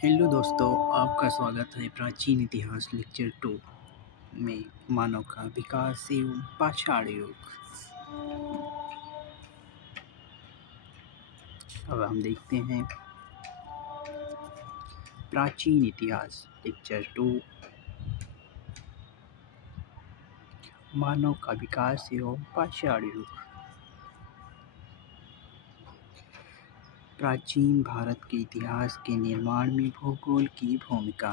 Hello दोस्तों, आपका स्वागत है प्राचीन इतिहास लेक्चर 2 में मानव का विकास एवं पाषाण युग। अब हम देखते हैं प्राचीन इतिहास लेक्चर 2 मानव का विकास एवं पाषाण युग। प्राचीन भारत के इतिहास के निर्माण में भूगोल की भूमिका।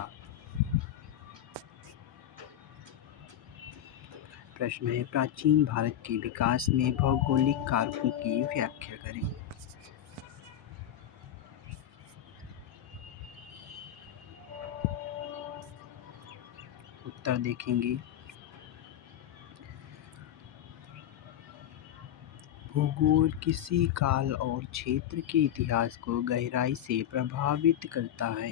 प्रश्न है, प्राचीन भारत के विकास में भौगोलिक कारकों की व्याख्या करें। उत्तर देखेंगे। भूगोल किसी काल और क्षेत्र के इतिहास को गहराई से प्रभावित करता है।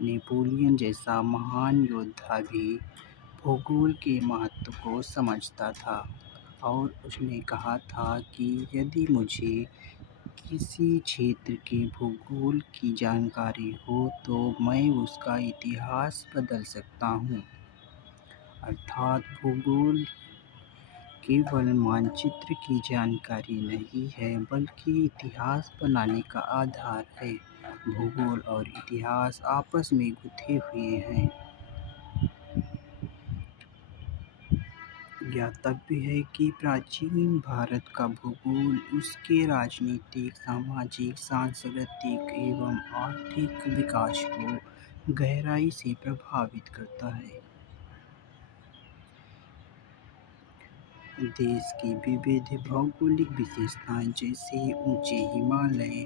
नेपोलियन जैसा महान योद्धा भी भूगोल के महत्व को समझता था और उसने कहा था कि यदि मुझे किसी क्षेत्र के भूगोल की जानकारी हो तो मैं उसका इतिहास बदल सकता हूँ। अर्थात भूगोल केवल मानचित्र की जानकारी नहीं है, बल्कि इतिहास बनाने का आधार है। भूगोल और इतिहास आपस में गुंथे हुए हैं। ज्ञातव्य है कि प्राचीन भारत का भूगोल उसके राजनीतिक, सामाजिक, सांस्कृतिक एवं आर्थिक विकास को गहराई से प्रभावित करता है। देश की विविध भौगोलिक विशेषताएं जैसे ऊंचे हिमालय,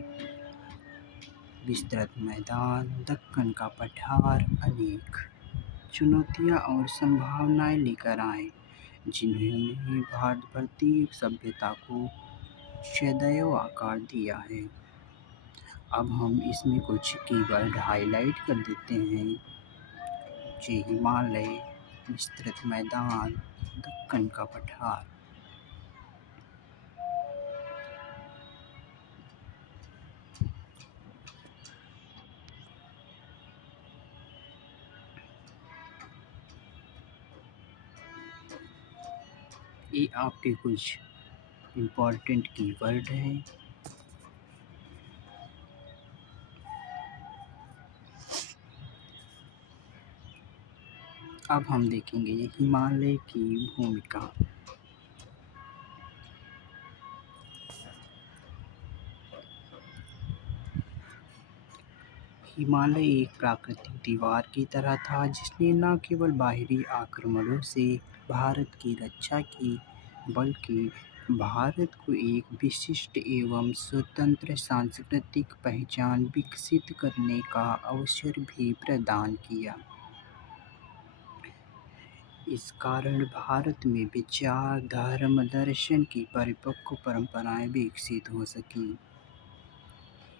विस्तृत मैदान, दक्कन का पठार अनेक चुनौतियां और संभावनाएं लेकर आए, जिन्होंने भारतीय सभ्यता को सदैव आकार दिया है। अब हम इसमें कुछ कीवर्ड हाईलाइट कर देते हैं। ऊंचे हिमालय, विस्तृत मैदान, दक्कन का पठार। ये आपके कुछ इम्पोर्टेंट कीवर्ड हैं। अब हम देखेंगे हिमालय की भूमिका। हिमालय एक प्राकृतिक दीवार की तरह था, जिसने न केवल बाहरी आक्रमणों से भारत की रक्षा की, बल्कि भारत को एक विशिष्ट एवं स्वतंत्र सांस्कृतिक पहचान विकसित करने का अवसर भी प्रदान किया। इस कारण भारत में विचार, धर्म, दर्शन की परिपक्व परंपराएं विकसित हो सकीं।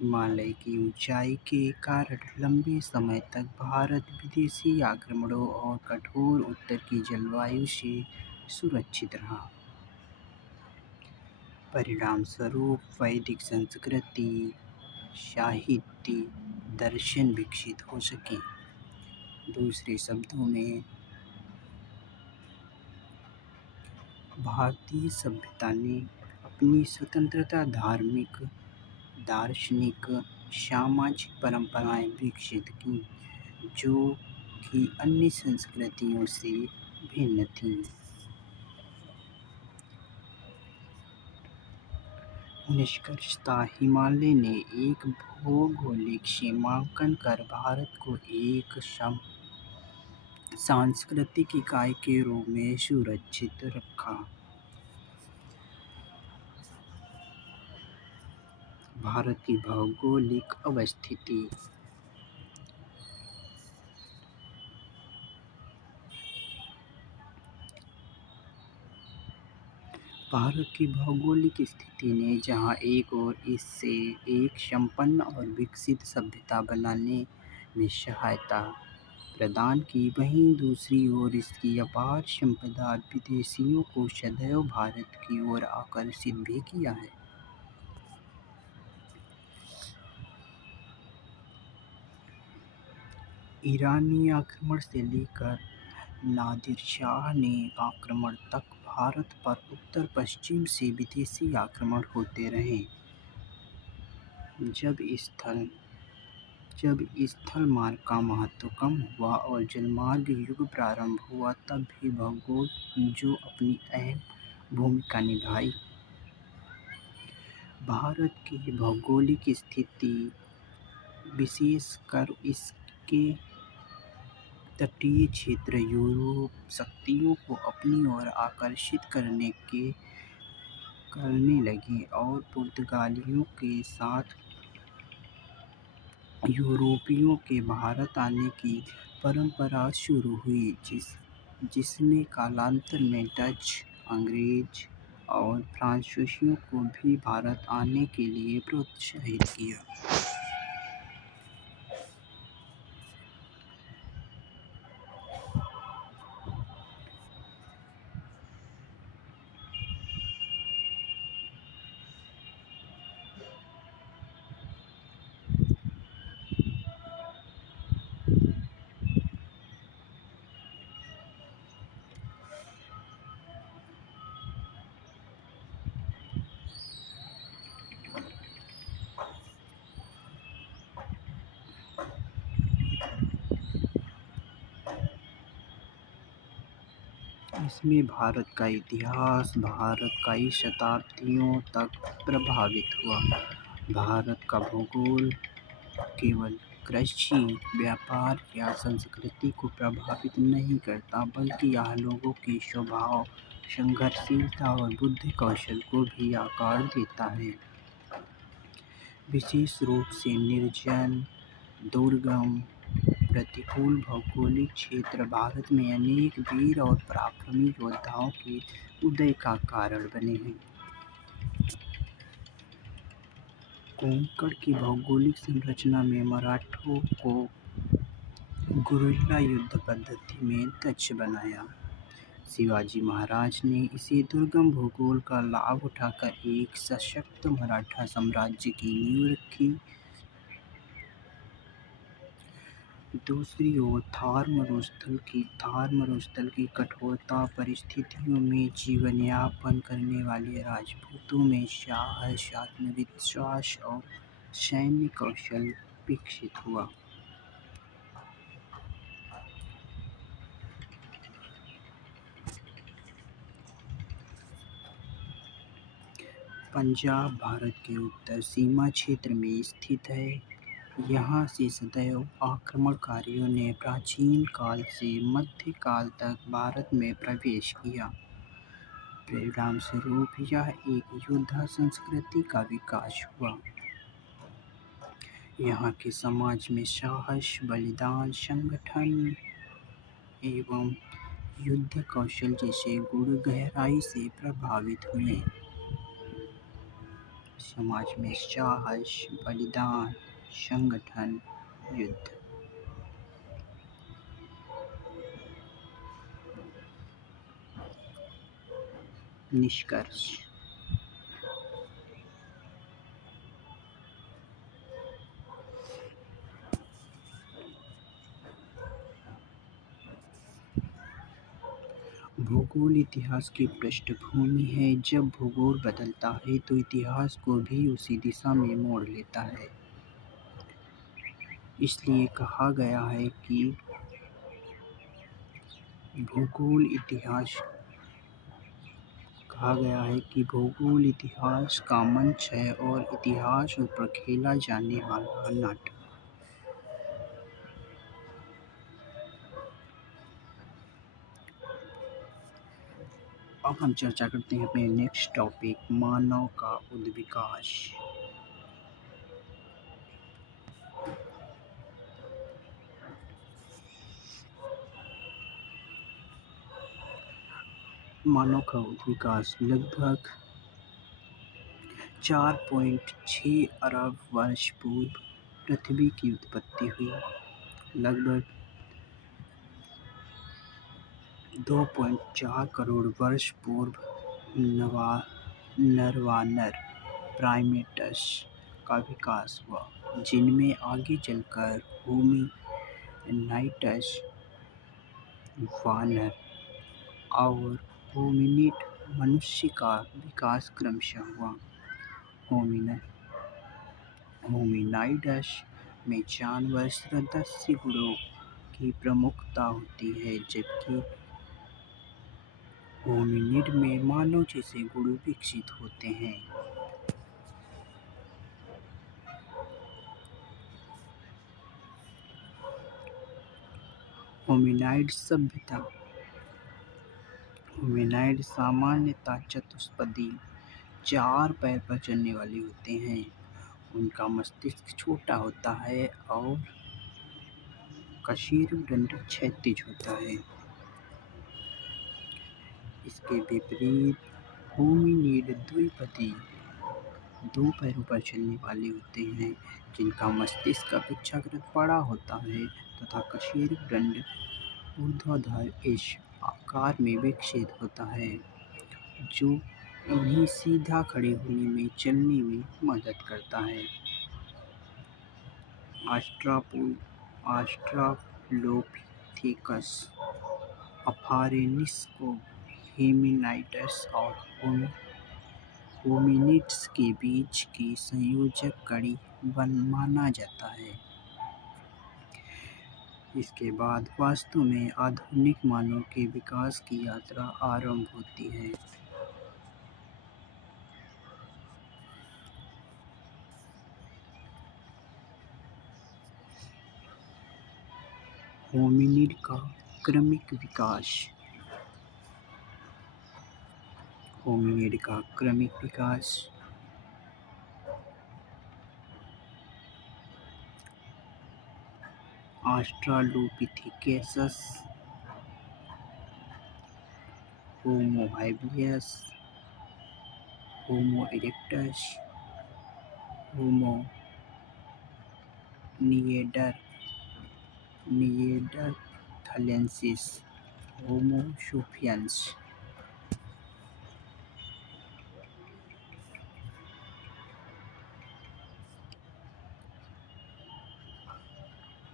हिमालय की ऊंचाई के कारण लंबे समय तक भारत विदेशी आक्रमणों और कठोर उत्तर की जलवायु से सुरक्षित रहा। परिणामस्वरूप वैदिक संस्कृति, साहित्य, दर्शन विकसित हो सके। दूसरे शब्दों में, भारतीय सभ्यता ने अपनी स्वतंत्रता धार्मिक, दार्शनिक, सामाजिक परंपराएं विकसित की, जो कि अन्य संस्कृतियों से भिन्न थीं। निष्कर्षतः हिमालय ने एक भौगोलिक सीमांकन कर भारत को एक सांस्कृतिक इकाई के रूप में सुरक्षित रखा। भारत की भौगोलिक अवस्थिति। भारत की भौगोलिक स्थिति ने जहां एक ओर इससे एक संपन्न और विकसित सभ्यता बनाने में सहायता प्रदान की, वहीं दूसरी ओर इसकी अपार संपदा विदेशियों को सदैव भारत की ओर आकर्षित भी किया है। ईरानी आक्रमण से लेकर नादिर शाह ने आक्रमण तक भारत पर उत्तर पश्चिम से विदेशी आक्रमण होते रहे। जब स्थल मार्ग का महत्व कम हुआ और जलमार्ग युग प्रारंभ हुआ, तब भी भूगोल जो अपनी अहम भूमिका निभाई। भारत की भौगोलिक स्थिति, विशेषकर इसके तटीय क्षेत्र, यूरोपीय शक्तियों को अपनी ओर आकर्षित करने लगी और पुर्तगालियों के साथ यूरोपियों के भारत आने की परंपरा शुरू हुई, जिसने कालांतर में डच, अंग्रेज और फ्रांसीसियों को भी भारत आने के लिए प्रोत्साहित किया। इसमें भारत का इतिहास कई शताब्दियों तक प्रभावित हुआ। भारत का भूगोल केवल कृषि, व्यापार या संस्कृति को प्रभावित नहीं करता, बल्कि यह लोगों के स्वभाव, संघर्षशीलता और बुद्धि कौशल को भी आकार देता है। विशेष रूप से निर्जन, दुर्गम, प्रतिकूल भौगोलिक क्षेत्र भारत में अनेक वीर और पराक्रमी योद्धाओं के उदय का कारण बने हैं। कोंकण की भौगोलिक संरचना में मराठों को गुरिल्ला युद्ध पद्धति में दक्ष बनाया। शिवाजी महाराज ने इसी दुर्गम भूगोल का लाभ उठाकर एक सशक्त मराठा साम्राज्य की नींव रखी। दूसरी ओर थार मरुस्थल की कठोरता परिस्थितियों में जीवन यापन करने वाले राजपूतों में साहस, आत्मविश्वास और सैन्य कौशल विकसित हुआ। पंजाब भारत के उत्तर सीमा क्षेत्र में स्थित है। यहाँ से सदैव आक्रमणकारियों ने प्राचीन काल से मध्यकाल तक भारत में प्रवेश किया। परिणामस्वरूप यह एक योद्धा संस्कृति का विकास हुआ। यहाँ के समाज में साहस, बलिदान, संगठन एवं युद्ध कौशल जैसे गुण गहराई से प्रभावित हुए। समाज में साहस, बलिदान, संगठन, युद्ध। निष्कर्ष। भूगोल इतिहास की पृष्ठभूमि है। जब भूगोल बदलता है तो इतिहास को भी उसी दिशा में मोड़ लेता है। इसलिए कहा गया है कि भूगोल इतिहास का मंच है और इतिहास पर खेला जाने वाला नाटक। अब हम चर्चा करते हैं अपने नेक्स्ट टॉपिक, मानव का उद्विकास। मानव का उद्विकास लगभग 4.6 अरब वर्ष पूर्व पृथ्वी की उत्पत्ति हुई। लगभग 2.4 करोड़ वर्ष पूर्व नरवानर प्राइमेट्स का विकास हुआ, जिनमें आगे चलकर होमी नाइटस, वानर और होमिनिड मनुष्य का विकास क्रमशः हुआ। होमिनाइड्स में जानवर सदस्य गुणों की प्रमुखता होती है, जबकि होमिनिड में मानव जैसे गुण विकसित होते हैं। होमिनाइड सभ्यता। होमिनाइड सामान्यतः चतुष्पदी, 4 पैर पर चलने वाले होते हैं। उनका मस्तिष्क छोटा होता है और कशेरुकदंड क्षैतिज होता है। इसके विपरीत होमिनिड द्विपदी, 2 पैरों पर चलने वाले होते हैं, जिनका मस्तिष्क अपेक्षाकृत बड़ा होता है तथा कशेरुकदंड ऊर्ध्वाधर एश आकार में विकसित होता है, जो इन्हें सीधा खड़े होने में चलने में मदद करता है। ऑस्ट्रालोपिथेकस अफारेनिस को होमिनाइड्स और होमिनिड्स के बीच की संयोजक कड़ी माना जाता है। इसके बाद वास्तव में आधुनिक मानव के विकास की यात्रा आरंभ होती है। होमिनिड का क्रमिक विकास। होमिनिड का क्रमिक विकास ऑस्ट्रालोपिथेकस, होमो हाबिलिस, होमो इरेक्टस, होमो निएंडरथालेंसिस, होमो सेपियंस।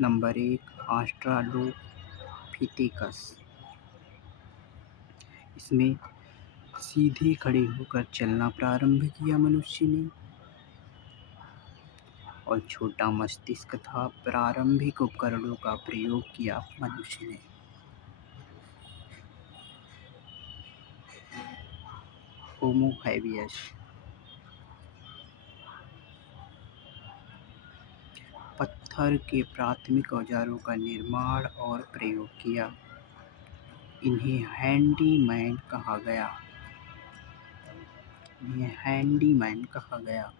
नंबर 1, ऑस्ट्रालोपिथेकस। इसमें सीधे खड़े होकर चलना प्रारंभ किया मनुष्य ने, और छोटा मस्तिष्क तथा प्रारंभिक उपकरणों का प्रयोग किया मनुष्य ने। होमो हाबिलिस। पत्थर के प्राथमिक औजारों का निर्माण और प्रयोग किया। इन्हें हैंडीमैन कहा गया।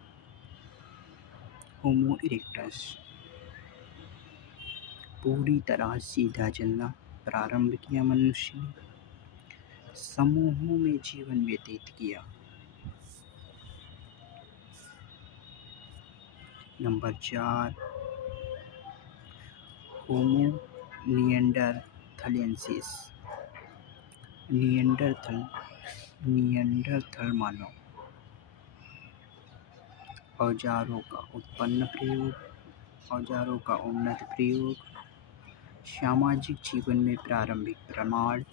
होमो इरेक्टस। पूरी तरह सीधा चलना प्रारंभ किया मनुष्य ने। समूहों में जीवन व्यतीत किया। नंबर 4, होमो निएंडरथालेंसिस। निएंडरथल मानव। औजारों का उन्नत प्रयोग, सामाजिक जीवन में प्रारंभिक प्रमाण,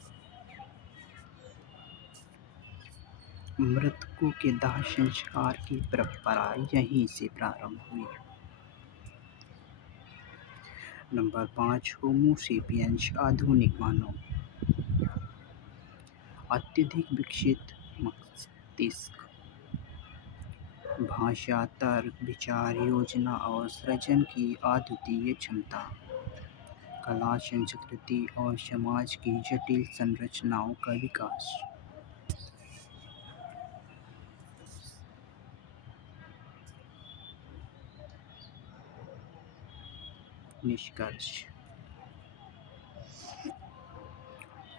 मृतकों के दाह संस्कार की परंपरा यहीं से प्रारंभ हुई। नंबर 5, होमो सेपियंस आधुनिक मानव। अत्यधिक विकसित मस्तिष्क, भाषा, तर्क, विचार, योजना और सृजन की अद्वितीय क्षमता, कला, संस्कृति और समाज की जटिल संरचनाओं का विकास। निष्कर्ष।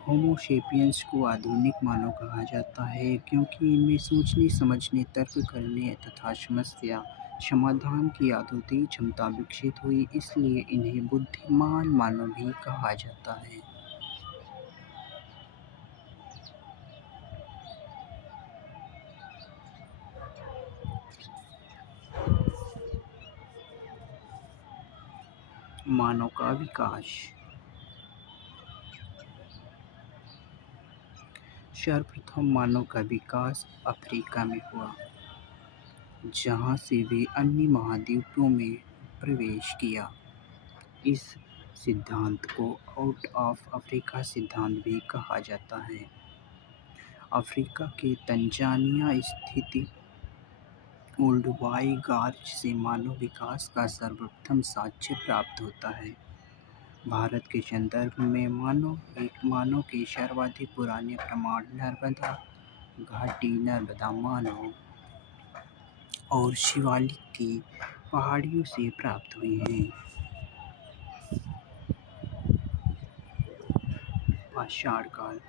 होमो सेपियंस को आधुनिक मानव कहा जाता है क्योंकि इनमें सोचने, समझने, तर्क करने तथा समस्या समाधान की अद्वितीय क्षमता विकसित हुई, इसलिए इन्हें बुद्धिमान मानव भी कहा जाता है। मानव का विकास। सर्वप्रथम मानव का विकास अफ्रीका में हुआ, जहाँ से वे अन्य महाद्वीपों में प्रवेश किया। इस सिद्धांत को आउट ऑफ अफ्रीका सिद्धांत भी कहा जाता है। अफ्रीका के तंजानिया स्थित ओल्डुवाई गार्ज से मानव विकास का सर्वप्रथम साक्ष्य प्राप्त होता है। भारत के संदर्भ में मानव के सर्वाधिक पुराने प्रमाण नर्मदा घाटी, नर्मदा मानव और शिवालिक की पहाड़ियों से प्राप्त हुए हैं। पाषाण काल,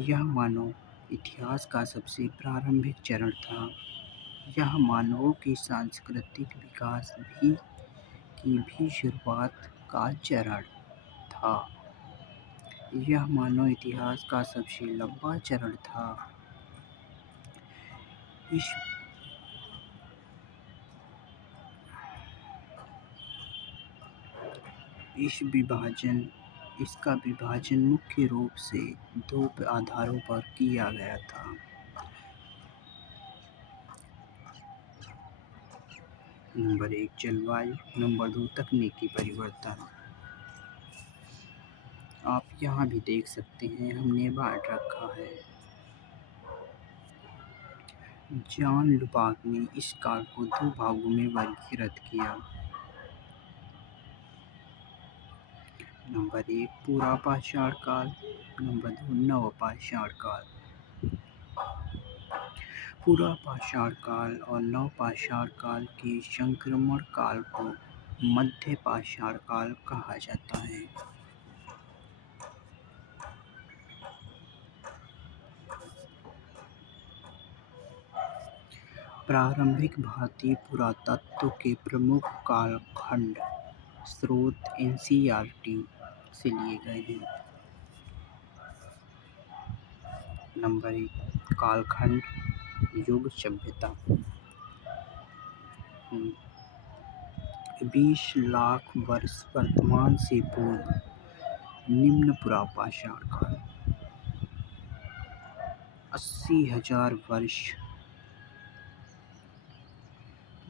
यह मानव इतिहास का सबसे प्रारंभिक चरण था। यह मानवों के सांस्कृतिक विकास की भी शुरुआत का चरण था। यह मानव इतिहास का सबसे लंबा चरण था। इसका विभाजन मुख्य रूप से दो आधारों पर किया गया था। नंबर 1 जलवायु, नंबर 2 तकनीकी परिवर्तन। आप यहाँ भी देख सकते हैं, हमने बांट रखा है। जॉन लुबाक ने इस काल को दो भागों में वर्गीकृत किया। नंबर 1 पूरा पाषाण काल, नंबर 2 नवपाषाण काल। पूरा पाषाण काल और नवपाषाण काल के संक्रमण काल को मध्य पाषाण काल कहा जाता है। प्रारंभिक भारतीय पुरातत्व के प्रमुख कालखंड स्रोत एनसीईआरटी से लिए गए हैं। नंबर 1 कालखंड युग सभ्यता, 20 लाख वर्ष वर्तमान से पूर्व निम्न पूरा पाषाण काल, 80,000 वर्ष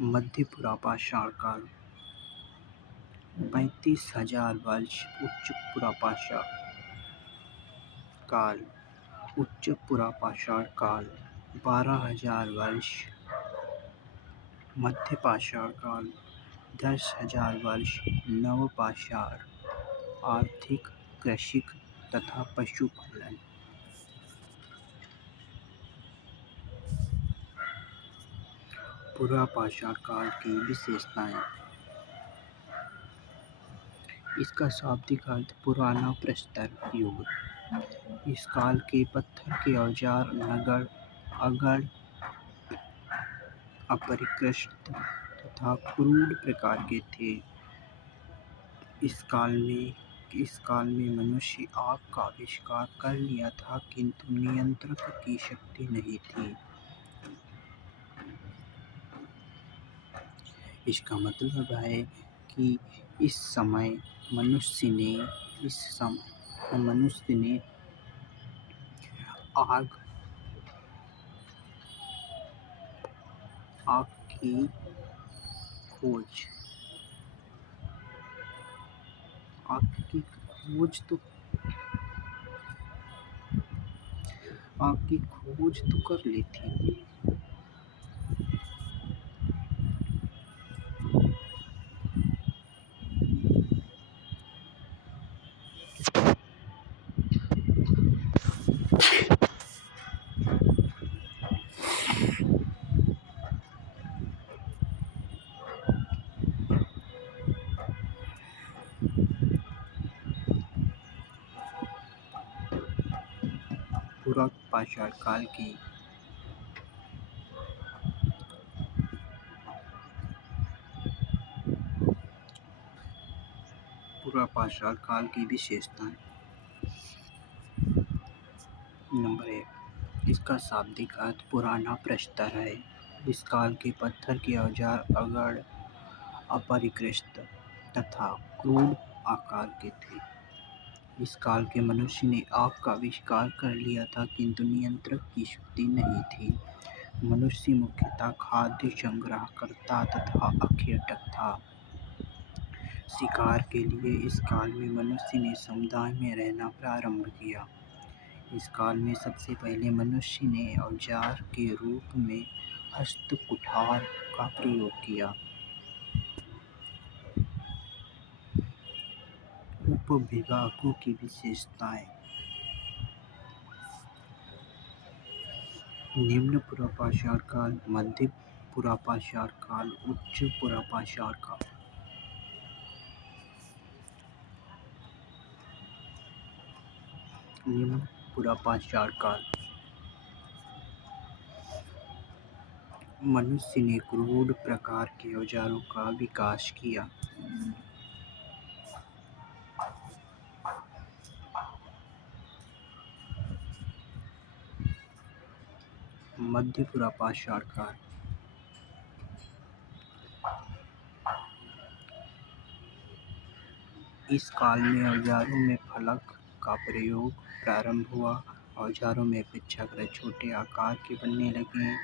मध्य पूरा पाषाण काल, 35,000 वर्ष उच्च पूरा पाषाण काल, उच्च पूरा पाषाण काल, 12,000 वर्ष मध्य पाषाण काल, 10,000 वर्ष नवपाषाण, आर्थिक, कृषि तथा पशुपालन। पूरा पाषाण काल की विशेषताएं। इसका शाब्दिक अर्थ पुराना प्रस्तर युग। इस काल के पत्थर के औजार, नगर, अगड़, अपरिष्कृत तथा क्रूर प्रकार के थे। इस काल में मनुष्य आग का आविष्कार कर लिया था, किंतु नियंत्रण की शक्ति नहीं थी। इसका मतलब है कि इस समय मनुष्य ने आग की खोज तो कर ली थी। पूरा पाषाण काल की विशेषताएं। नंबर 1 इसका शाब्दिक अर्थ पुराना प्रस्तर है। इस काल के पत्थर के औजार, अगड़, अपरिष्कृत तथा क्रूर आकार के थे। इस काल के मनुष्य ने आग का आविष्कार कर लिया था, किंतु नियंत्रण की शक्ति नहीं थी। मनुष्य मुख्यतः खाद्य संग्रहकर्ता तथा अखेटक था। शिकार के लिए इस काल में मनुष्य ने समुदाय में रहना प्रारंभ किया। इस काल में सबसे पहले मनुष्य ने औजार के रूप में हस्तकुठार का प्रयोग किया। उपविभागों की विशेषताएं: निम्न पुरापाषाण काल, मध्य पुरापाषाण काल, उच्च पुरापाषाण काल। निम्न पुरापाषाण काल। मनुष्य ने क्रूर प्रकार के औजारों का विकास किया। मध्य पुरापाषाण काल। इस काल में औजारों में फलक का प्रयोग प्रारंभ हुआ। औजारों में अपेक्षाकृत छोटे आकार के बनने लगे।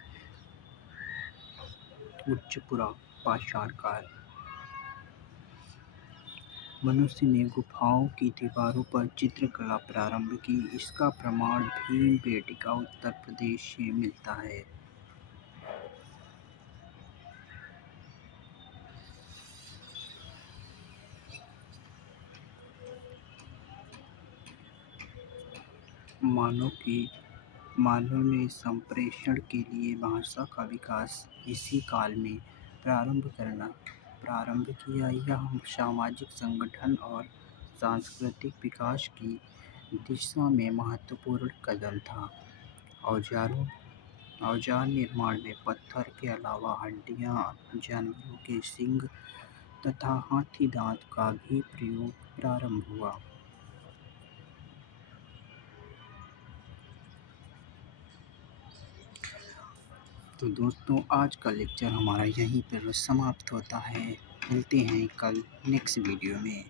उच्च पुरापाषाण काल। मनुष्य ने गुफाओं की दीवारों पर चित्रकला प्रारंभ की। इसका प्रमाण भीमबेटका उत्तर प्रदेश से मिलता है। मानव ने संप्रेषण के लिए भाषा का विकास इसी काल में प्रारंभ किया। यह सामाजिक संगठन और सांस्कृतिक विकास की दिशा में महत्वपूर्ण कदम था। औजार निर्माण में पत्थर के अलावा हड्डियां, जानवरों के सींग तथा हाथी दांत का भी प्रयोग प्रारंभ हुआ। तो दोस्तों, आज का लेक्चर हमारा यहीं पर समाप्त होता है। मिलते हैं कल नेक्स्ट वीडियो में।